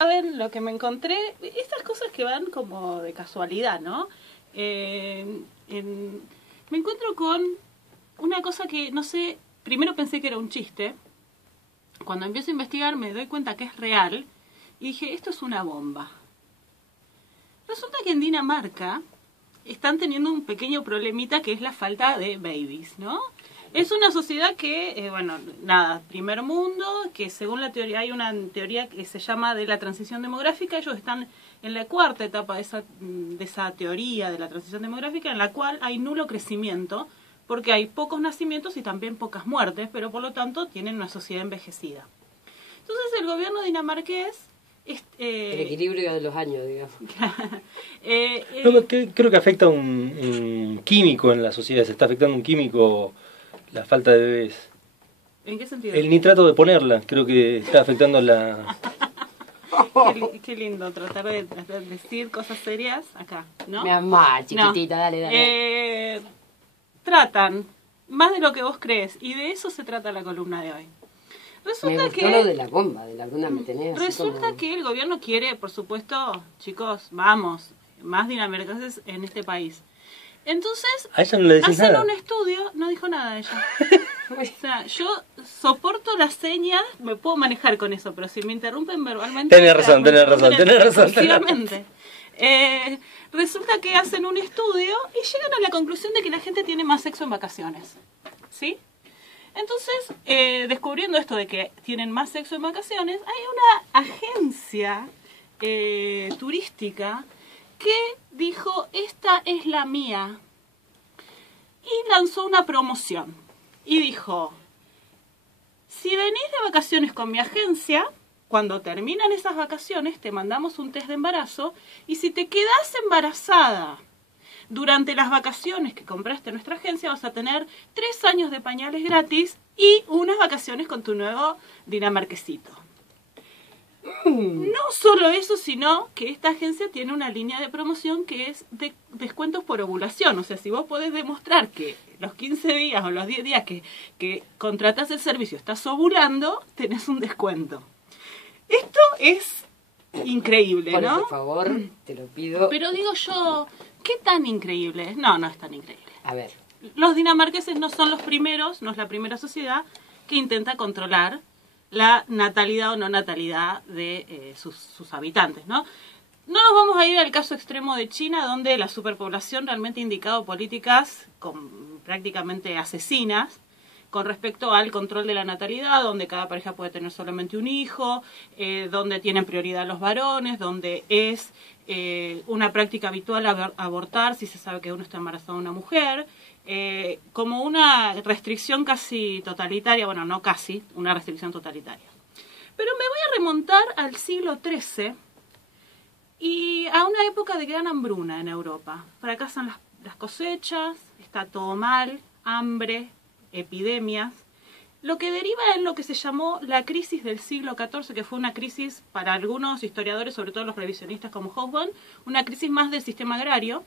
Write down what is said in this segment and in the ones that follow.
¿Saben lo que me encontré? Estas cosas que van como de casualidad, ¿no? Me encuentro con una cosa que, no sé, primero pensé que era un chiste. Cuando empiezo a investigar me doy cuenta que es real y dije, esto es una bomba. Resulta que en Dinamarca están teniendo un pequeño problemita que es la falta de babies, ¿no? Es una sociedad que, primer mundo, que según la teoría, hay una teoría que se llama de la transición demográfica, ellos están en la cuarta etapa de esa teoría de la transición demográfica, en la cual hay nulo crecimiento, porque hay pocos nacimientos y también pocas muertes, pero por lo tanto tienen una sociedad envejecida. Entonces el gobierno dinamarqués... el equilibrio de los años, digamos. Creo que afecta un químico en la sociedad, se está afectando un químico la falta de bebés. ¿En qué sentido? El nitrato de ponerla, creo que está afectando la... Qué lindo tratar de decir cosas serias acá, ¿no? Mi mamá, chiquitita, no. Dale. Tratan más de lo que vos crees, y de eso se trata la columna de hoy. Me gustó lo de la bomba, de la luna me tenés así resulta como... que el gobierno quiere, por supuesto, chicos, vamos, más dinamarqueses en este país. Entonces, a ella no le decís hacen nada. un estudio, no dijo nada ella. O sea, yo soporto las señas, me puedo manejar con eso, pero si me interrumpen verbalmente... Tenés razón. Efectivamente. Resulta que hacen un estudio y llegan a la conclusión de que la gente tiene más sexo en vacaciones. ¿Sí? Entonces, descubriendo esto de que tienen más sexo en vacaciones, hay una agencia turística que dijo, esta es la mía, y lanzó una promoción. Y dijo, si venís de vacaciones con mi agencia, cuando terminan esas vacaciones te mandamos un test de embarazo, y si te quedás embarazada durante las vacaciones que compraste en nuestra agencia, vas a tener 3 años de pañales gratis y unas vacaciones con tu nuevo dinamarquesito. No solo eso, sino que esta agencia tiene una línea de promoción que es de descuentos por ovulación. O sea, si vos podés demostrar que los 15 días o los 10 días que contratás el servicio estás ovulando, tenés un descuento. Esto es increíble, ¿no? Por favor, te lo pido. Pero digo yo, ¿qué tan increíble es? No, no es tan increíble. A ver. Los dinamarqueses no son los primeros, no es la primera sociedad que intenta controlar la natalidad o no natalidad de sus habitantes, ¿no? No nos vamos a ir al caso extremo de China, donde la superpoblación realmente ha indicado políticas prácticamente asesinas con respecto al control de la natalidad, donde cada pareja puede tener solamente un hijo, donde tienen prioridad los varones, donde es una práctica habitual abortar si se sabe que uno está embarazado de una mujer, como una restricción casi totalitaria, bueno, no casi, una restricción totalitaria. Pero me voy a remontar al siglo XIII y a una época de gran hambruna en Europa. Fracasan las cosechas, está todo mal, hambre, epidemias, lo que deriva en lo que se llamó la crisis del siglo XIV, que fue una crisis para algunos historiadores, sobre todo los revisionistas como Hobsbawm, una crisis más del sistema agrario,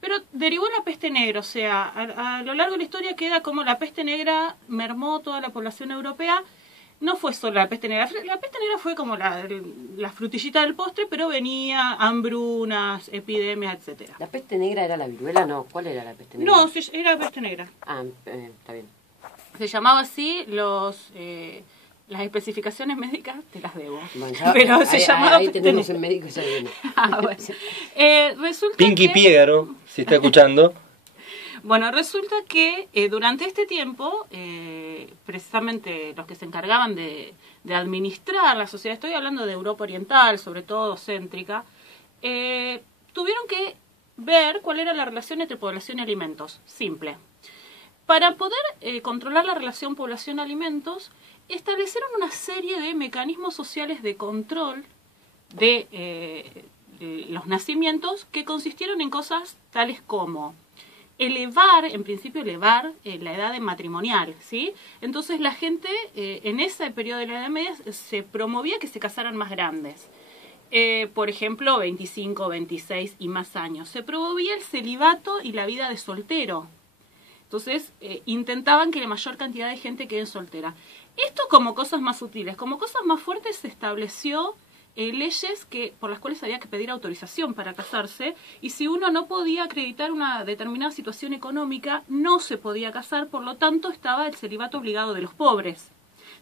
pero derivó en la peste negra. O sea, a lo largo de la historia queda como la peste negra mermó toda la población europea. No fue solo la peste negra fue como la frutillita del postre, pero venía hambrunas, epidemias, etcétera. ¿La peste negra era la viruela? No, ¿cuál era la peste negra? No, era peste negra. Ah, está bien. Se llamaba así, las especificaciones médicas te las debo. Bueno, ya, pero se llamaba ahí tenemos un médico ya viene. Bueno. Resulta Pinky que... Piegaro, si está escuchando. Bueno, resulta que durante este tiempo, precisamente los que se encargaban de administrar la sociedad, estoy hablando de Europa Oriental, sobre todo céntrica, tuvieron que ver cuál era la relación entre población y alimentos. Simple. Para poder controlar la relación población-alimentos, establecieron una serie de mecanismos sociales de control de los nacimientos que consistieron en cosas tales como en principio elevar la edad matrimonial, ¿sí? Entonces la gente en ese periodo de la Edad Media se promovía que se casaran más grandes. Por ejemplo, 25, 26 y más años. Se promovía el celibato y la vida de soltero. Entonces, intentaban que la mayor cantidad de gente quede soltera. Esto como cosas más sutiles. Como cosas más fuertes se estableció leyes por las cuales había que pedir autorización para casarse, y si uno no podía acreditar una determinada situación económica, no se podía casar, por lo tanto estaba el celibato obligado de los pobres.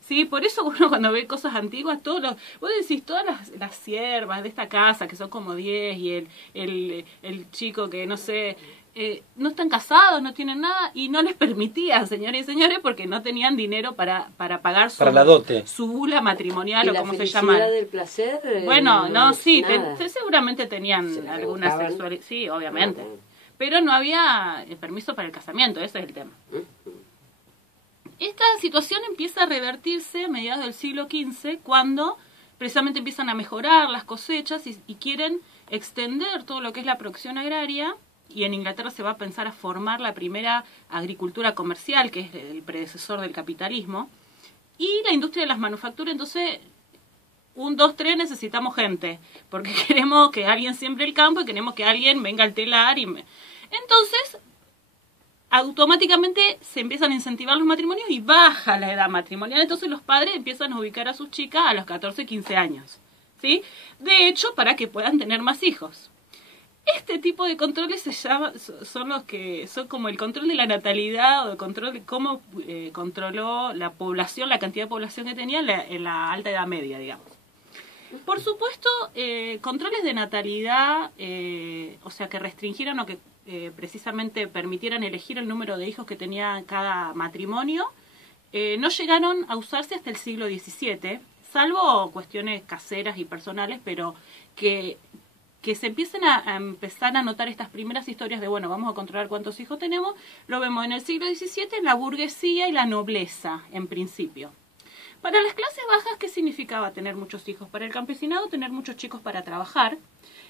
Sí, por eso uno cuando ve cosas antiguas, vos decís, todas las siervas de esta casa, que son como 10, y el chico que, no sé, no están casados, no tienen nada, y no les permitían, señores y señores, porque no tenían dinero para pagar para la dote, su bula matrimonial, o como se llama. ¿Y la felicidad del placer? Bueno, no, sí, seguramente tenían alguna sexualidad, sí, obviamente, pero no había permiso para el casamiento, ese es el tema. Esta situación empieza a revertirse a mediados del siglo XV, cuando precisamente empiezan a mejorar las cosechas y quieren extender todo lo que es la producción agraria, y en Inglaterra se va a pensar a formar la primera agricultura comercial, que es el predecesor del capitalismo, y la industria de las manufacturas. Entonces, 1, 2, 3, necesitamos gente, porque queremos que alguien siembre el campo y queremos que alguien venga al telar. Entonces, automáticamente se empiezan a incentivar los matrimonios y baja la edad matrimonial. Entonces los padres empiezan a ubicar a sus chicas a los 14, 15 años. ¿Sí? De hecho, para que puedan tener más hijos. Este tipo de controles son los que son como el control de la natalidad, o el control de cómo controló la población, la cantidad de población que tenía en la alta edad media, digamos. Por supuesto, controles de natalidad, o sea, que restringieran o que precisamente permitieran elegir el número de hijos que tenía cada matrimonio, no llegaron a usarse hasta el siglo XVII, salvo cuestiones caseras y personales, pero que se empiecen a empezar a notar estas primeras historias de, bueno, vamos a controlar cuántos hijos tenemos. Lo vemos en el siglo XVII en la burguesía y la nobleza, en principio. Para las clases bajas, ¿qué significaba tener muchos hijos? Para el campesinado, tener muchos chicos para trabajar.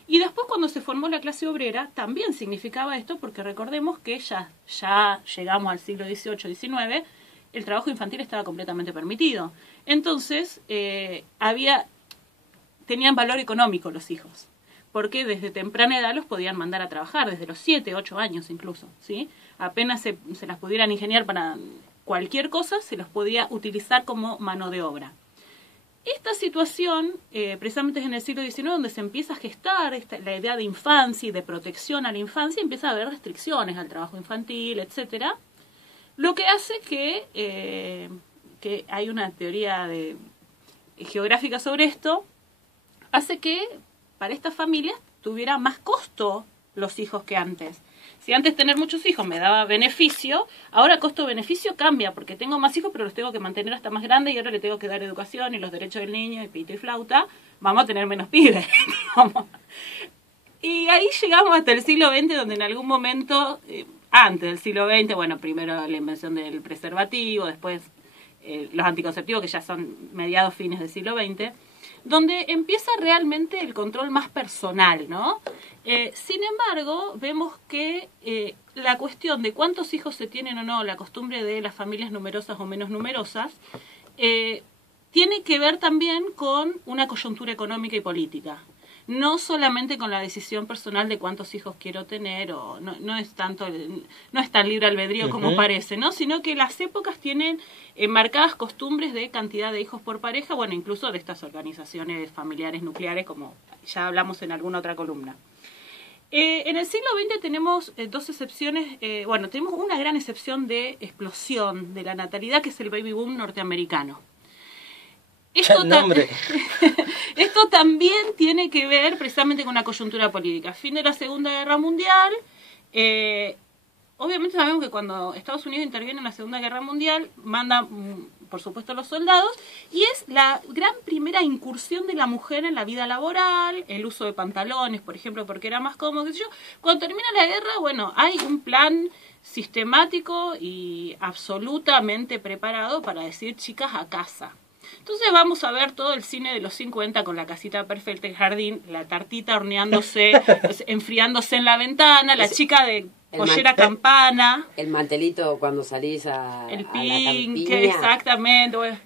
Y después, cuando se formó la clase obrera, también significaba esto, porque recordemos que ya llegamos al siglo XVIII, XIX, el trabajo infantil estaba completamente permitido. Entonces, tenían valor económico los hijos, porque desde temprana edad los podían mandar a trabajar, desde los 7, 8 años incluso, ¿sí? Apenas se las pudieran ingeniar para cualquier cosa, se los podía utilizar como mano de obra. Esta situación, precisamente es en el siglo XIX donde se empieza a gestar la idea de infancia y de protección a la infancia, y empieza a haber restricciones al trabajo infantil, etcétera. Lo que hace que hay una teoría geográfica sobre esto, hace que para estas familias tuviera más costo los hijos que antes. Si antes tener muchos hijos me daba beneficio, ahora costo-beneficio cambia, porque tengo más hijos pero los tengo que mantener hasta más grandes, y ahora le tengo que dar educación y los derechos del niño y pito y flauta, vamos a tener menos pibes. Y ahí llegamos hasta el siglo XX, donde en algún momento, antes del siglo XX, bueno, primero la invención del preservativo, después los anticonceptivos, que ya son mediados, fines del siglo XX, donde empieza realmente el control más personal, ¿no? Sin embargo, vemos que la cuestión de cuántos hijos se tienen o no, la costumbre de las familias numerosas o menos numerosas, tiene que ver también con una coyuntura económica y política. No solamente con la decisión personal de cuántos hijos quiero tener, o no es tan libre albedrío como parece, ¿no? Sino que las épocas tienen marcadas costumbres de cantidad de hijos por pareja, bueno, incluso de estas organizaciones familiares nucleares, como ya hablamos en alguna otra columna. En el siglo XX tenemos dos excepciones, tenemos una gran excepción de explosión de la natalidad, que es el baby boom norteamericano. Esto también tiene que ver precisamente con una coyuntura política. Fin de la Segunda Guerra Mundial. Obviamente sabemos que cuando Estados Unidos interviene en la Segunda Guerra Mundial, manda, por supuesto, a los soldados, y es la gran primera incursión de la mujer en la vida laboral, el uso de pantalones, por ejemplo, porque era más cómodo, qué sé yo. Cuando termina la guerra, bueno, hay un plan sistemático y absolutamente preparado para decir, chicas, a casa. Entonces vamos a ver todo el cine de los 50 con la casita perfecta, el jardín, la tartita horneándose, enfriándose en la ventana, la chica de pollera campana. El mantelito cuando salís a el la pink, campiña. Exactamente. Bueno,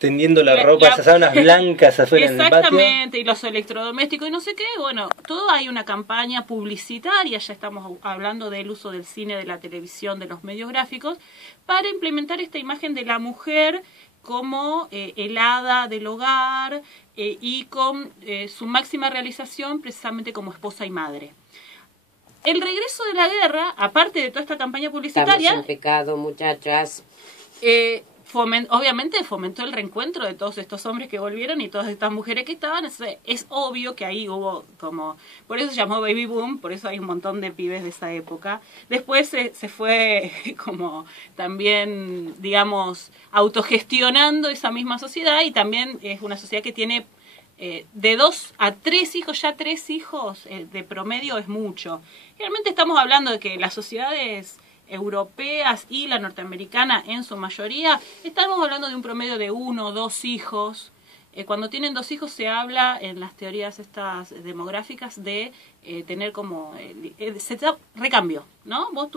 tendiendo la ropa, esas sábanas blancas afuera en el patio. Exactamente, y los electrodomésticos y no sé qué. Bueno, todo hay una campaña publicitaria, ya estamos hablando del uso del cine, de la televisión, de los medios gráficos, para implementar esta imagen de la mujer como el hada del hogar y con su máxima realización precisamente como esposa y madre. El regreso de la guerra, aparte de toda esta campaña publicitaria... Estamos en pecado, muchachas. Obviamente fomentó el reencuentro de todos estos hombres que volvieron y todas estas mujeres que estaban. Es obvio que ahí hubo como... Por eso se llamó Baby Boom, por eso hay un montón de pibes de esa época. Después se fue como también, digamos, autogestionando esa misma sociedad, y también es una sociedad que tiene de 2 a 3 hijos, ya 3 hijos de promedio es mucho. Realmente estamos hablando de que las sociedades europeas y la norteamericana en su mayoría, estamos hablando de un promedio de 1 o 2 hijos. Cuando tienen 2 hijos se habla en las teorías estas demográficas de tener como se da recambio, ¿no? Vos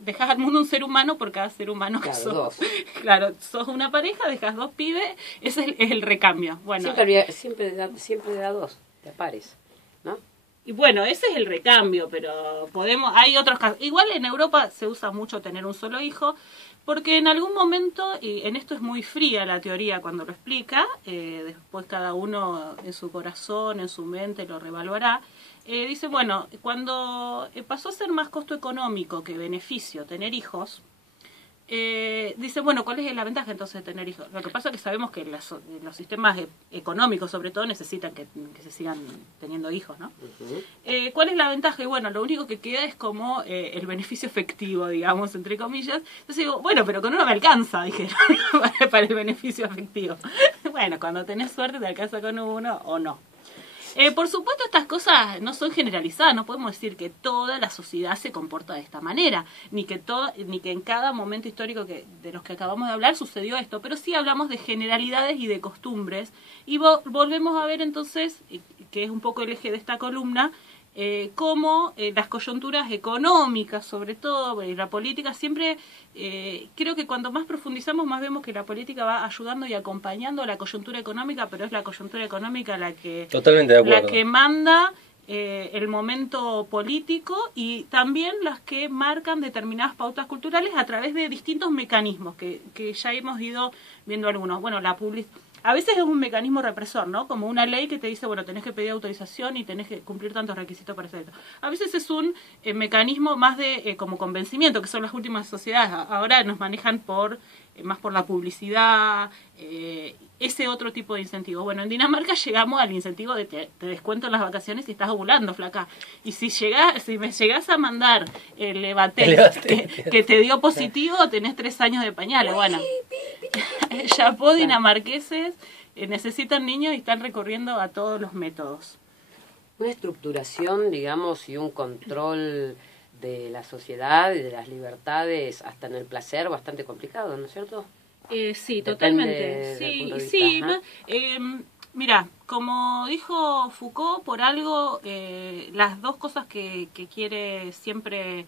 dejás al mundo un ser humano por cada ser humano que sos. 2. Claro, sos una pareja, dejas 2 pibes, ese es el recambio. Bueno, siempre da 2, de pares, ¿no? Y bueno, ese es el recambio, pero hay otros casos. Igual en Europa se usa mucho tener un solo hijo, porque en algún momento, y en esto es muy fría la teoría cuando lo explica, después cada uno en su corazón, en su mente lo reevaluará, dice, bueno, cuando pasó a ser más costo económico que beneficio tener hijos, dice, bueno, ¿cuál es la ventaja entonces de tener hijos? Lo que pasa es que sabemos que los sistemas económicos, sobre todo, necesitan que se sigan teniendo hijos, ¿no? Uh-huh. ¿Cuál es la ventaja? Y bueno, lo único que queda es como el beneficio efectivo, digamos, entre comillas. Entonces digo, bueno, pero con uno me alcanza, dije, para el beneficio efectivo. Bueno, cuando tenés suerte te alcanza con uno o no. Por supuesto, estas cosas no son generalizadas, no podemos decir que toda la sociedad se comporta de esta manera, ni que en cada momento histórico de los que acabamos de hablar sucedió esto, pero sí hablamos de generalidades y de costumbres, y volvemos a ver entonces, que es un poco el eje de esta columna, cómo las coyunturas económicas, sobre todo, la política, siempre creo que cuando más profundizamos, más vemos que la política va ayudando y acompañando a la coyuntura económica, pero es la coyuntura económica la que, totalmente de acuerdo, la que manda el momento político, y también las que marcan determinadas pautas culturales a través de distintos mecanismos que ya hemos ido viendo algunos. Bueno, a veces es un mecanismo represor, ¿no? Como una ley que te dice, bueno, tenés que pedir autorización y tenés que cumplir tantos requisitos para hacer esto. A veces es un mecanismo más de como convencimiento, que son las últimas sociedades. Ahora nos manejan más por la publicidad, ese otro tipo de incentivos. Bueno, en Dinamarca llegamos al incentivo de te descuento en las vacaciones si estás ovulando, flaca. Y si me llegás a mandar el Levatex que te dio positivo, tenés 3 años de pañales. Bueno, chapó dinamarqueses, necesitan niños y están recurriendo a todos los métodos. Una estructuración, digamos, y un control de la sociedad y de las libertades hasta en el placer bastante complicado, ¿no es cierto? Sí, totalmente. Sí. Mira, como dijo Foucault, por algo, las 2 cosas que quiere siempre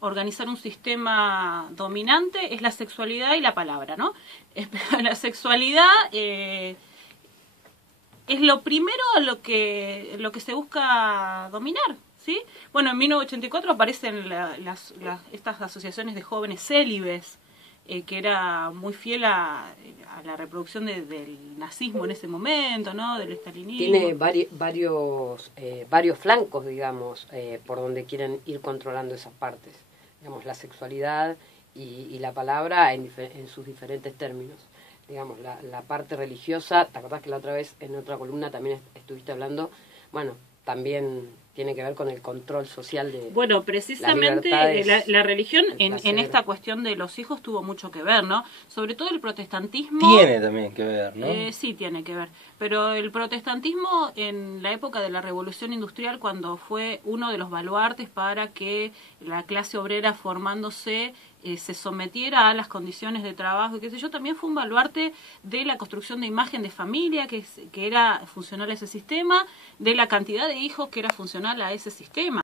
organizar un sistema dominante es la sexualidad y la palabra, ¿no? La sexualidad es lo primero lo que se busca dominar, ¿sí? Bueno, en 1984 aparecen estas asociaciones de jóvenes célibes, que era muy fiel a la reproducción del nazismo en ese momento, ¿no? Del estalinismo. Tiene varios flancos, digamos, por donde quieren ir controlando esas partes. Digamos, la sexualidad y la palabra en sus diferentes términos. Digamos, la parte religiosa, ¿te acordás que la otra vez en otra columna también estuviste hablando? Bueno, también tiene que ver con el control social de... Bueno, precisamente la religión en esta cuestión de los hijos tuvo mucho que ver, ¿no? Sobre todo el protestantismo... Tiene también que ver, ¿no? Sí, tiene que ver. Pero el protestantismo en la época de la Revolución Industrial, cuando fue uno de los baluartes para que la clase obrera formándose se sometiera a las condiciones de trabajo y qué sé yo, también fue un baluarte de la construcción de imagen de familia que era funcional a ese sistema, de la cantidad de hijos que era funcional a ese sistema.